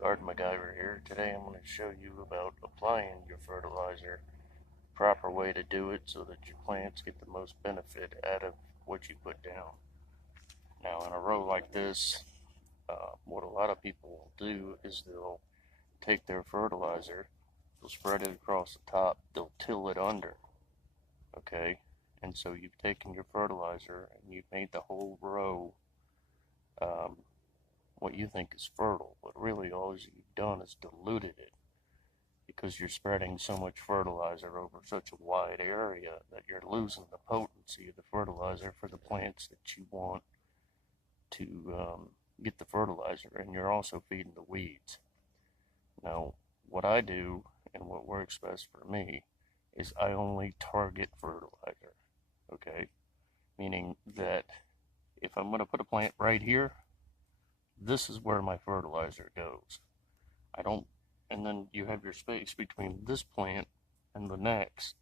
Garden MacGyver here. Today I'm going to show you about applying your fertilizer, proper way to do it so that your plants get the most benefit out of what you put down. Now in a row like this, what a lot of people will do is they'll take their fertilizer, they'll spread it across the top, they'll till it under, okay? And so you've taken your fertilizer and you've made the whole row um, what you think is fertile, but really all you've done is diluted it because you're spreading so much fertilizer over such a wide area that you're losing the potency of the fertilizer for the plants that you want to get the fertilizer, and you're also feeding the weeds. Now, what I do and what works best for me is I only target fertilizer, okay? Meaning that if I'm going to put a plant right here, this is where my fertilizer goes. I don't, and then you have your space between this plant and the next,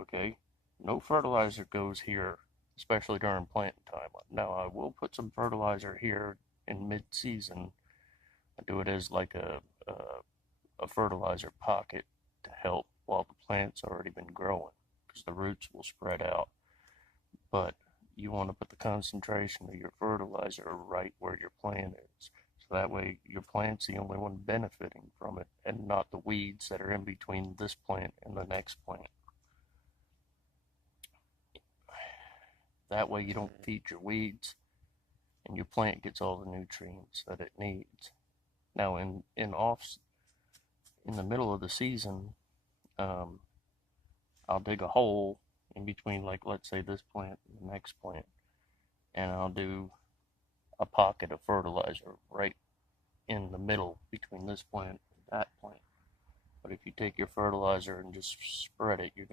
okay? No fertilizer goes here, especially during planting time. Now, I will put some fertilizer here in mid-season. I do it as like a fertilizer pocket to help while the plant's already been growing, because the roots will spread out. But you want to put the concentration of your fertilizer right where your plant is. So that way your plant's the only one benefiting from it and not the weeds that are in between this plant and the next plant. That way you don't feed your weeds and your plant gets all the nutrients that it needs. Now in the middle of the season, I'll dig a hole in between, like, let's say this plant and the next plant, and I'll do a pocket of fertilizer right in the middle between this plant and that plant. But if you take your fertilizer and just spread it, you're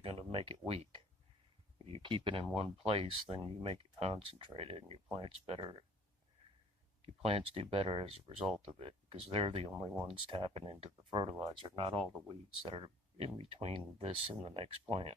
gonna make it weak. If you keep it in one place, then you make it concentrated, and your plants do better as a result of it, because they're the only ones tapping into the fertilizer, not all the weeds that are in between this and the next plant.